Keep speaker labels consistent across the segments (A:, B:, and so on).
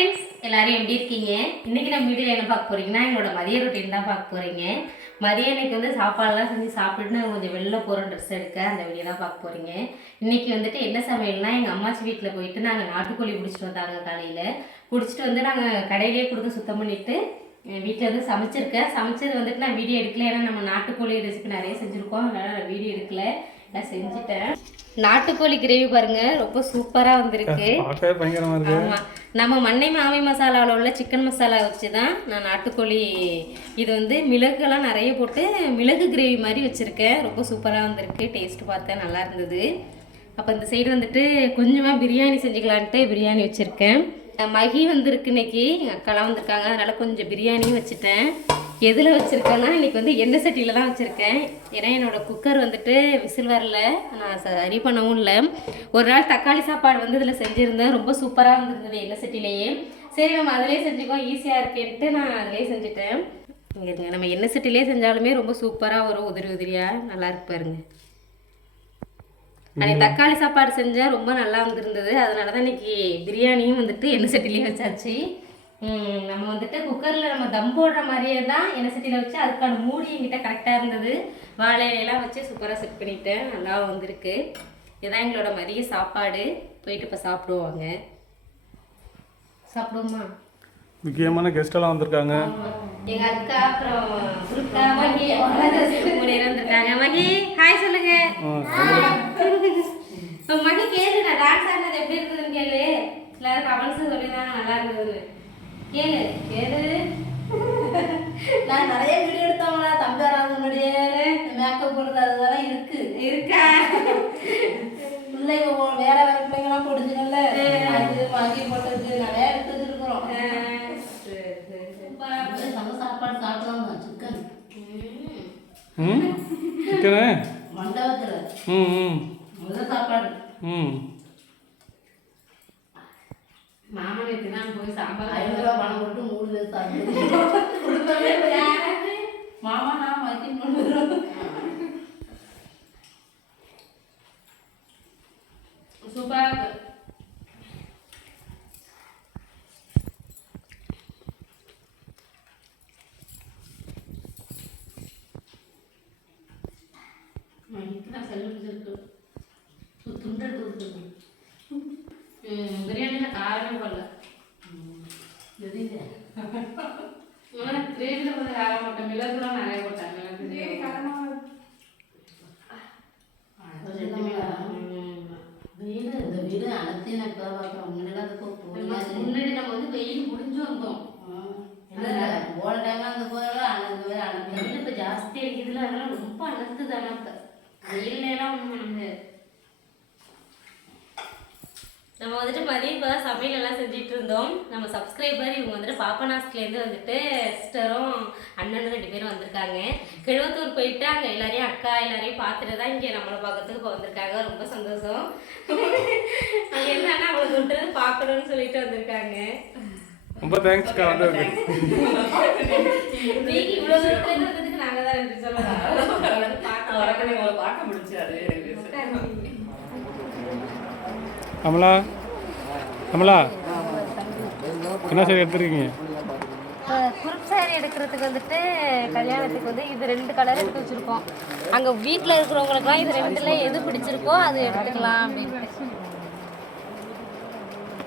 A: Friends எல்லாரும் எப்படி இருக்கீங்க? இன்னைக்கு நம்ம வீடியோவில் என்ன பார்க்க போகிறீங்கன்னா என்னோட மதிய ரொட்டீன் தான் பார்க்க போகிறீங்க மதியம் இன்னைக்கு வந்து சாப்பாடுலாம் செஞ்சு சாப்பிட்டுட்டு நான் கொஞ்சம் வெளில போகிற ட்ரெஸ் எடுக்க அந்த வீடியோ தான் பார்க்க போகிறீங்க இன்னைக்கு வந்துட்டு என்ன சமையல்னா எங்கள் அம்மாச்சி வீட்டில் போயிட்டு நாங்கள் நாட்டுக்கோழி பிடிச்சிட்டு வந்தாங்க காலையில். பிடிச்சிட்டு வந்து நாங்கள் கடையிலேயே கொடுத்து சுத்தம் பண்ணிட்டு வீட்டில் வந்து சமைச்சிருக்கேன். சமைச்சது வந்துட்டு நான் வீடியோ எடுக்கல. ஏன்னா நம்ம நாட்டுக்கோழி ரெசிபி நிறைய செஞ்சுருக்கோம். அதனால் நான் வீடியோ எடுக்கல. நான் செஞ்சுட்டேன். நாட்டுக்கோழி கிரேவி பாருங்க ரொம்ப சூப்பராக வந்திருக்கு. ஆமா. நம்ம மண்ணை மாமி மசாலாவில் உள்ள சிக்கன் மசாலா வச்சு தான் நான் நாட்டுக்கோழி இது வந்து மிளகுலாம் நிறைய போட்டு மிளகு கிரேவி மாதிரி வச்சுருக்கேன். ரொம்ப சூப்பராக வந்திருக்கு. டேஸ்ட் பார்த்தேன் நல்லா இருந்தது. அப்போ இந்த சைடு வந்துட்டு கொஞ்சமாக பிரியாணி செஞ்சுக்கலான்ட்டு பிரியாணி வச்சுருக்கேன். மகி வந்திருக்கு இன்னைக்கு. எங்கள் அக்காலாம் வந்திருக்காங்க. அதனால் கொஞ்சம் பிரியாணியும் வச்சுட்டேன். எதில் வச்சுருக்கேன்னா இன்னைக்கு வந்து எண்ணெய் சட்டியில் தான் வச்சுருக்கேன். ஏன்னா என்னோடய குக்கர் வந்துட்டு விசில் வரல. நான் சரி பண்ணவும் இல்லை. ஒரு நாள் தக்காளி சாப்பாடு வந்து இதில் செஞ்சுருந்தேன். ரொம்ப சூப்பராக வந்திருந்தது எண்ணெய் சட்டிலேயே சரி நம்ம அதிலே செஞ்சுக்கோ ஈஸியாக இருக்கேன்ட்டு நான் அதிலே செஞ்சுட்டேன். இங்கே நம்ம எண்ணெய் சட்டிலே செஞ்சாலுமே ரொம்ப சூப்பராக வரும். உதிரி உதிரியாக நல்லா இருக்கு பாருங்க. அன்னைக்கு தக்காளி சாப்பாடு செஞ்சேன் ரொம்ப நல்லா வந்திருந்தது. அதனால தான் இன்னைக்கு பிரியாணியும் வந்துட்டு எண்ணெய் சட்டிலேயே வச்சாச்சு. நம்ம வந்துட்டு குக்கரில் நம்ம தம் போடுற மாதிரியே தான் எண்ணெய் சட்டியில் வச்சு அதுக்கான மூடி என்கிட்ட கரெக்டாக இருந்தது. வாழை இலையெல்லாம் வச்சு சூப்பராக செட் பண்ணிட்டேன். நல்லா வந்திருக்கு. இதுதான் எங்களோட மதிய சாப்பாடு. போயிட்டு இப்போ சாப்பிடுவாங்க சாப்பிடுவோமா?
B: முக்கியமான கெஸ்ட் எல்லாம் வந்திருக்காங்க.
A: எங்க அக்கா அப்புறம் துர்கா மகி மூணு பேர் வந்திருக்காங்க மகி ஹாய் சொல்லுங்க. மகி கேளு நான் டான்ஸ் ஆடினது எப்படி இருக்குதுன்னு கேளு. எல்லாரும் கமெண்ட்ஸ் சொல்லிருந்தாங்க நல்லா இருந்ததுன்னு. கேளு கேளு.
C: நான் நிறைய வீடியோ எடுத்தவங்களா? தம்பி வராது முன்னாடியே. மேக்கப் போடுறது அதெல்லாம் இருக்கு.
A: இருக்கா?
C: பிள்ளைங்க வேற வேற பிள்ளைங்களாம் போட்டுச்சுங்கல்ல. அது வாங்கி போட்டது நிறைய எடுத்து வச்சிருக்கிறோம்
A: சரி, சரி, சரி.
C: நம்ம சாப்பாடு
B: ம். சிக்கனு
C: மண்டபத்துல
B: ம் ம்
C: முதல் சாப்பாடு
B: ம்
A: மாமன் நேத்து தான் போய் சாம்பார்
C: ஐநூறு ரூபா பணம் போட்டு மூணு பேர் சாப்பிட்டு கொடுத்தோமே
A: யாராவது?
C: மாமா நான் வைக்க கொண்டு வரோம்
A: சூப்பரா இருக்கு நான் செல்லு பிடிச்சிருக்கு துண்டு எடுத்து கொடுத்துருக்கேன் பிரியாணியில் காரமே போடல
C: எதுங்க
A: ஆனால் கிரேவியில் கொஞ்சம் காரம் போட்டேன் மிளகுலாம் நிறைய போட்டேன் மிளகு
C: வீடு இந்த வீடு அனைத்தையும் நான் இப்போ முன்னாடி
A: நம்ம வந்து வெயில் முடிஞ்சு வந்தோம்
C: போன டைம்ல அந்த போதெல்லாம் அனந்து அனந்து
A: இப்போ ஜாஸ்தி அடிக்குதுல அதனால ரொம்ப அனத்துது ஆனால் இப்போ ஒன்றும் பண்ண முடியாது நம்ம வந்துட்டு மதியம் இப்போ தான் சமையல் எல்லாம் செஞ்சுட்டு இருந்தோம். நம்ம சப்ஸ்கிரைபர் இவங்க வந்துட்டு பாப்பநாஸ்லேருந்து வந்துட்டு சிஸ்டரும் அண்ணனும் ரெண்டு பேரும் வந்திருக்காங்க. கிழவத்தூர் போயிட்டு அங்கே எல்லாரையும் அக்கா எல்லாரையும் பார்த்துட்டு தான் இங்கே நம்மளை பார்க்கறதுக்கு இப்போ வந்திருக்காங்க. ரொம்ப சந்தோஷம். அங்கே என்னன்னா அவளை வந்துட்டு பார்க்கணும்னு சொல்லிட்டு வந்திருக்காங்க.
B: ரொம்ப தேங்க்ஸ்க்கா வந்ததுக்கு
A: நீங்க இவ்வளோ தூரத்துல இருந்து வந்ததுக்கு நாங்கள் தான் நன்றி சொல்லலாம்.
C: பார்க்க முடிச்சாரு
B: கமலா கமலா என்ன சரி எடுத்துருக்கீங்க?
A: குரூப் சாரி எடுக்கிறதுக்கு வந்துட்டு கல்யாணத்துக்கு வந்து இது ரெண்டு கலர் எடுத்து வச்சிருக்கோம். அங்கே வீட்டில் இருக்கிறவங்களுக்குலாம் இது ரெண்டுல எது பிடிச்சிருக்கோ அது எடுத்துக்கலாம் அப்படின்ட்டு.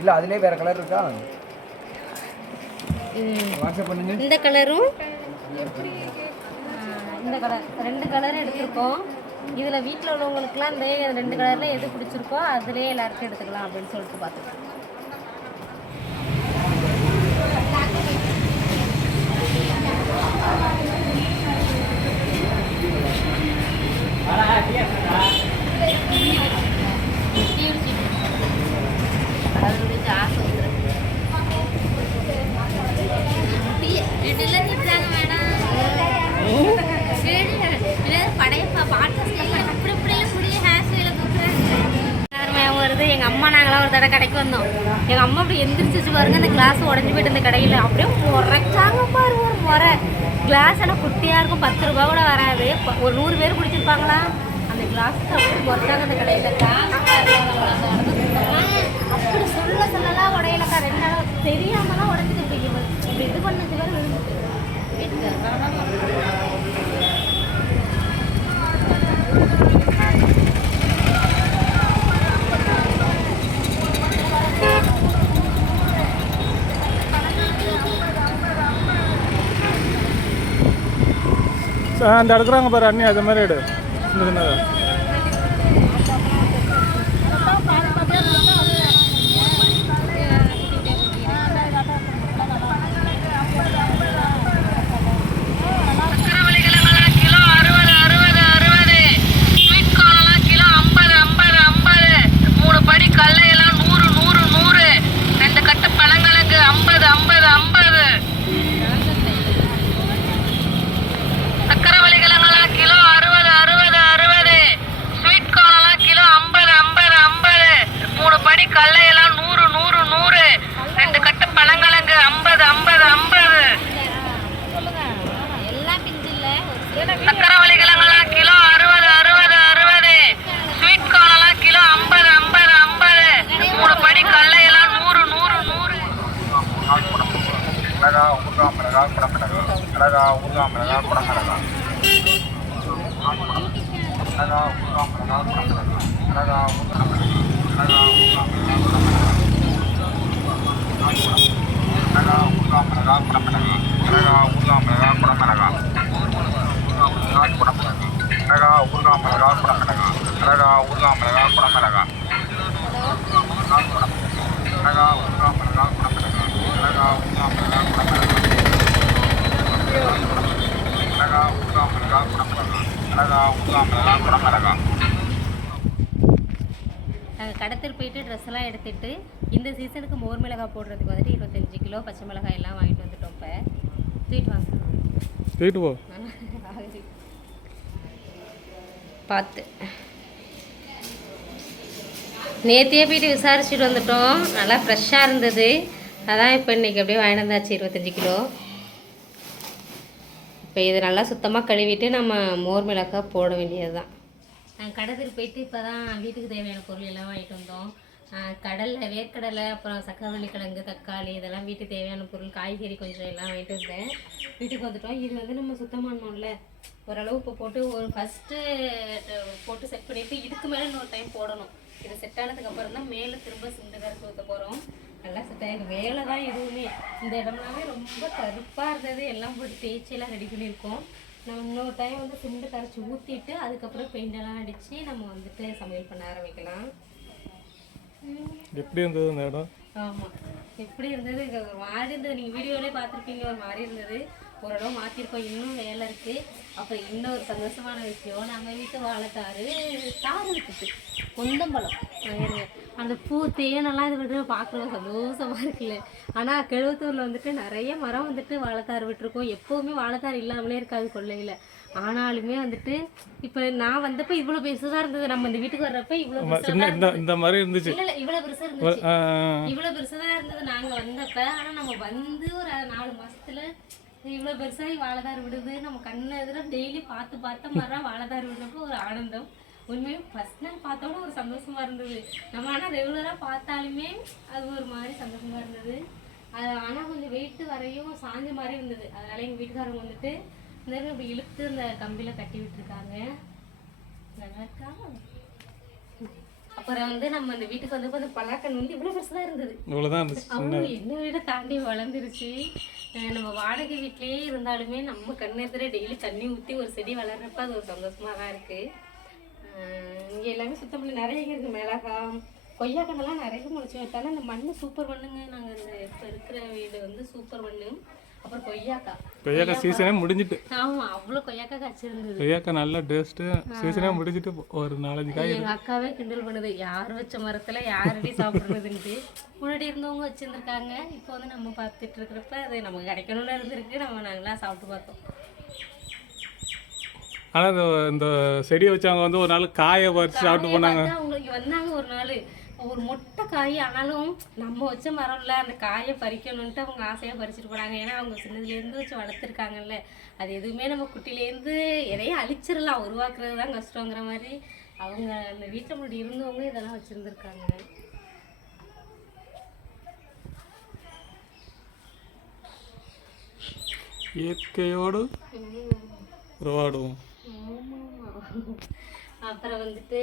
D: இல்ல அதுலயே வேற கலர் இருக்கா?
A: இந்த கலரும் இந்த கலர் ரெண்டு கலரும் எடுத்திருக்கோம். இதில் வீட்டில் உள்ளவங்களுக்குலாம் இந்த ரெண்டு கலரில் எது பிடிச்சிருக்கோ அதுலேயே எல்லாருக்கும் எடுத்துக்கலாம் அப்படின்னு சொல்லிட்டு பார்த்துக்கலாம். எங்கள் அம்மா அப்படி எந்திரிச்சிச்சு பாருங்க அந்த கிளாஸ் உடஞ்சி போயிட்டு அந்த கடையில். அப்படியே முறைச்சாங்க பாரு ஒரு முறை. கிளாஸ் எல்லாம் குட்டியாக இருக்கும் பத்து ரூபா கூட வராது. ஒரு நூறு பேர் குடிச்சிருப்பாங்களா? அந்த கிளாஸ் அப்படி முறைச்சாங்க அந்த கடையில். அப்படி சொல்ல சொல்லலாம் உடையலக்கா. ரெண்டு நாள் தெரியாமலாம்
B: உடஞ்சிட்டு போய் இப்படி இது பண்ணது பேர் விழுந்துட்டு அந்த எடுக்கிறாங்க பாரு அண்ணி அது மாதிரி எடு சின்ன சின்னதா
E: கிலோ அறுபது அறுபது அறுபது ஸ்வீட் கார்ன்லாம் கிலோ ஐம்பது ஐம்பது ஐம்பது மூணு படி கடலையெல்லாம் நூறு நூறு நூறு ரெண்டு கட்டு பழங்கிழங்கு ஐம்பது ஐம்பது ஐம்பது சக்கரவள்ளி கிழங்கெல்லாம் கிலோ அறுபது அறுபது அறுபது ஸ்வீட் கார்ன்லாம் கிலோ ஐம்பது ஐம்பது ஐம்பது மூணு படி கடலையெல்லாம் நூறு நூறு நூறு ரெண்டு கட்டு பழங்கிழங்கு ஐம்பது ஐம்பது ஐம்பது சக்கரவள்ளி கிழங்கெல்லாம் கிலோ அறுபது அறுபது அறுபது ஸ்வீட் கார்ன்லாம் கிலோ ஐம்பது ஐம்பது ஐம்பது மூணு படி கடலையெல்லாம் நூறு நூறு நூறு
F: மிளகா ஊறுகாய் மிளகா குடமிளகா மிளகா ஊறுகாய் மிளகா குடமிளகா மிளகா ஊறுகாய் மிளகா குடமிளகா மிளகா ஊறுகாய் மிளகா மிளகா ஊறுகாய் மிளகா மிளகா ஊறுகாய் மிளகா குடமிளகா மிளகா ஊறுகாய் மிளகா குடமிளகா மிளகா ஊறுகாய் மிளகா குடமிளகா மிளகா ஊறுகாய் மிளகா குடமிளகா மிளகா ஊறுகாய் மிளகா குடமிளகா மிளகா ஊறுகாய் மிளகா குடமிளகா மிளகா ஊறுகாய் மிளகா குடமிளகா மிளகா ஊறுகாய் மிளகா குடமிளகா
A: நாங்கள் கடத்தல் போயிட்டு ட்ரெஸ் எல்லாம் எடுத்துட்டு இந்த சீசனுக்கு மோர் மிளகாய் போடுறதுக்கு வந்துட்டு இருபத்தஞ்சி கிலோ பச்சை மிளகாய் எல்லாம் வாங்கிட்டு வந்துட்டோம் இப்போ. தூக்கிட்டு வாங்க.
B: போயிட்டு போ.
A: பார்த்து. நேத்தியே போயிட்டு விசாரிச்சுட்டு வந்துட்டோம். நல்லா ஃப்ரெஷ்ஷாக இருந்தது. அதான் இப்போ இன்றைக்கி அப்படியே வாங்கிட்டு வந்தாச்சு இருபத்தஞ்சி கிலோ. இப்போ இது நல்லா சுத்தமாக கழுவிட்டு நம்ம மோர் மிளகாய் போட வேண்டியது தான் நாங்கள் கடலுக்கு போயிட்டு இப்போ தான் வீட்டுக்கு தேவையான பொருள் எல்லாம் வாங்கிட்டு வந்தோம். கடலில் கடலை வேர்க்கடலை அப்புறம் சக்கரவள்ளி கிழங்கு தக்காளி இதெல்லாம் வீட்டுக்கு தேவையான பொருள் காய்கறி கொஞ்சம் எல்லாம் வாங்கிட்டு வந்தேன். வீட்டுக்கு வந்துட்டோம். இது வந்து நம்ம சுத்தம் பண்ணோம்ல ஓரளவு இப்போ போட்டு ஒரு ஃபஸ்ட்டு போட்டு செட் பண்ணிவிட்டு இதுக்கு மேலே இன்னொரு டைம் போடணும். இது செட் ஆனதுக்கப்புறம் தான் மேலே திரும்ப சிந்து கரைச்சி ஊற்ற போகிறோம் நல்லா செட் ஆகிருக்கு வேலை தான் எதுவுமே. இந்த இடம்லாமே ரொம்ப கருப்பாக இருந்தது. எல்லாம் போட்டு தேய்ச்சி எல்லாம் ரெடி பண்ணியிருக்கோம். நம்ம இன்னொரு டைம் வந்து சிமெண்ட் கரைச்சி ஊற்றிட்டு அதுக்கப்புறம் பெயிண்ட் எல்லாம் அடித்து நம்ம வந்துட்டு சமையல் பண்ண ஆரம்பிக்கலாம்.
B: எப்படி இருந்தது இந்த இடம்?
A: ஆமாம் எப்படி இருந்தது? ஒரு மாதிரி இருந்தது. நீங்கள் வீடியோவிலே பார்த்துருப்பீங்க. ஒரு மாதிரி இருந்தது. ஓரளவு மாற்றிருக்கோம் இன்னும் வேலை இருக்குது அப்புறம் இன்னொரு சந்தோஷமான விஷயம் நம்ம வீட்டு வாழைத்தாறு தாறு இருக்குது. கொந்தம்பழம். அந்த பூ தேனெல்லாம் இது விட்டு பார்க்கணும் சந்தோஷமாக இருக்குல்ல. ஆனால் கெழுவத்தூரில் வந்துட்டு நிறைய மரம் வந்துட்டு வாழைத்தாறு விட்டுருக்கோம். எப்போவுமே வாழைத்தாறு இல்லாமலே இருக்காது கொல்லையில். ஆனாலுமே வந்துட்டு இப்போ நான் வந்தப்போ இவ்வளோ பெருசாக இருந்தது. நம்ம இந்த வீட்டுக்கு வர்றப்ப இவ்வளோ பெருசாக
B: இந்த மாதிரி இருந்துச்சு.
A: இல்லை இவ்வளோ பெருசாக இருந்துச்சு.
B: ஆ, ஆ,
A: இவ்வளவு பெருசா தான் இருந்தது நாங்க வந்தப்ப. ஆனா நம்ம வந்து ஒரு நாலு மாசத்துல இவ்வளோ பெருசாகி வாழைதார் விடுது. நம்ம கண்ணு எதிராக டெய்லி பார்த்து பார்த்த மரம் வாழைதார் விடுறப்போ ஒரு ஆனந்தம். உண்மையாக ஃபர்ஸ்ட் நாள் பார்த்தோட ஒரு சந்தோஷமாக இருந்தது. நம்ம ஆனால் ரெகுலராக பார்த்தாலுமே அது ஒரு மாதிரி சந்தோஷமாக இருந்தது. அது ஆனால் கொஞ்சம் வெயிட்டு வரையும் சாஞ்ச மாதிரி இருந்தது. அதனால எங்கள் வீட்டுக்காரங்க வந்துட்டு இந்த மாதிரி இப்படி இழுத்து அந்த கம்பியில் கட்டி விட்டுருக்காங்க நல்லா இருக்கா அப்புறம் வந்து நம்ம இந்த வீட்டுக்கு வந்தப்போ அந்த பலாக்கன் வந்து இவ்வளோ பெருசாக இருந்தது.
B: இவ்வளோதான் இருந்துச்சு.
A: என்ன விட தாண்டி வளர்ந்துருச்சு. நம்ம வாடகை வீட்லயே இருந்தாலுமே நம்ம கண்ணெதிர டெய்லி தண்ணி ஊற்றி ஒரு செடி வளர்றப்ப அது ஒரு சந்தோஷமாக தான் இருக்கு. இங்க எல்லாமே சுத்தம் பண்ணி நிறைய இருக்கு. மிளகாய் கொய்யாக்கண்ணெல்லாம் நிறைய முளைச்சி வைத்தாலும் இந்த மண்ணு சூப்பர் மண்ணுங்க நாங்கள் இந்த இப்போ இருக்கிற வீடு வந்து சூப்பர் மண்ணு அப்புறம் கொய்யாக்காய்
B: கொய்யாக்காய் சீசனே முடிஞ்சிட்டு.
A: ஆமா அவ்வளோ கொய்யாக்காய் காய்ச்சிருந்தது.
B: கொய்யாக்காய் நல்ல டேஸ்ட்டு சீசனே முடிஞ்சிட்டு ஒரு நாலஞ்சு காய்
A: எங்க அக்காவே கிண்டல் பண்ணுது. யார் வச்ச மரத்துல யாரடி சாப்பிடுறதுன்ட்டு. முன்னாடி இருந்தவங்க வச்சிருந்துருக்காங்க. இப்போ வந்து நம்ம பார்த்துட்டு இருக்கிறப்ப அது நமக்கு கிடைக்கணும்னு இருந்திருக்கு. நம்ம நல்லா சாப்பிட்டு பார்த்தோம்.
B: ஆனால் இந்த செடியை வச்சு அவங்க வந்து ஒரு நாள் காயை பறித்து சாப்பிட்டு போனாங்க.
A: பார்த்தா அவங்க இங்க வந்தாங்க ஒரு நாள். ஒரு மொட்டை காய் ஆனாலும் நம்ம வச்ச மரம்ல அந்த காயை பறிக்கணுன்ட்டு அவங்க ஆசையாக பறிச்சுட்டு போனாங்க. ஏன்னா அவங்க சின்னதுலேருந்து வச்சு வளர்த்துருக்காங்கல்ல. அது எதுவுமே நம்ம குட்டிலேருந்து எதையும் அழிச்சிடலாம். உருவாக்குறது தான் கஷ்டங்கிற மாதிரி அவங்க அந்த வீட்டில் முன்னாடி இருந்தவங்க இதெல்லாம் வச்சுருந்துருக்காங்க.
B: இயற்கையோடு உறவாடுவோம்.
A: அப்புறம் வந்துட்டு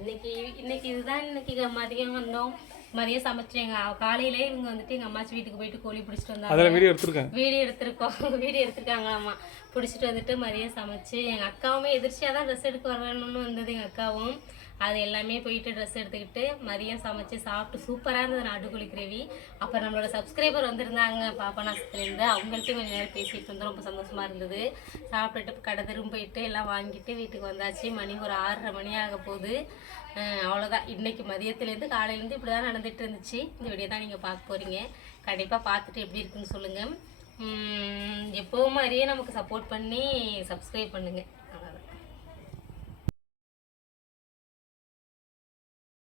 A: இன்னைக்கு இன்னைக்கு இதுதான் இன்னைக்கு மதியம் வந்தோம். மதியம் சமைச்சு எங்கள் காலையிலே இவங்க வந்துட்டு எங்கள் அம்மாச்சி வீட்டுக்கு போயிட்டு கோழி பிடிச்சிட்டு வந்தாங்க.
B: வீடியோ எடுத்திருக்கேன்
A: வீடியோ எடுத்திருக்கோம். வீடியோ எடுத்திருக்காங்களாம்மா பிடிச்சிட்டு வந்துட்டு மதியம் சமைச்சு எங்கள் அக்காவுமே எதிர்ச்சியாக தான் ட்ரெஸ் எடுக்க வரணும்னு வந்தது எங்கள் அக்காவும். அது எல்லாமே போயிட்டு ட்ரெஸ் எடுத்துக்கிட்டு மதியம் சமைச்சு சாப்பிட்டு சூப்பராக இருந்தது நாட்டுக்கோழி கிரேவி. அப்புறம் நம்மளோட சப்ஸ்கிரைபர் வந்திருந்தாங்க. பாப்பநாசத்துலேருந்து அவங்கள்ட்டையும் கொஞ்சம் நேரம் பேசிட்டு இருந்தோம் ரொம்ப சந்தோஷமாக இருந்தது. சாப்பிட்டுட்டு கடை திரும்ப போயிட்டு எல்லாம் வாங்கிட்டு வீட்டுக்கு வந்தாச்சு. மணி ஒரு ஆறரை மணி ஆக போகுது. அவ்வளோதான் இன்றைக்கி மதியத்துலேருந்து காலையிலேருந்து இப்படி தான் நடந்துட்டு இருந்துச்சு. இந்த வீடியோ தான் நீங்கள் பார்க்க போகிறீங்க கண்டிப்பாக பார்த்துட்டு எப்படி இருக்குன்னு சொல்லுங்கள் எப்போவும் மாதிரியே நமக்கு சப்போர்ட் பண்ணி சப்ஸ்கிரைப் பண்ணுங்கள்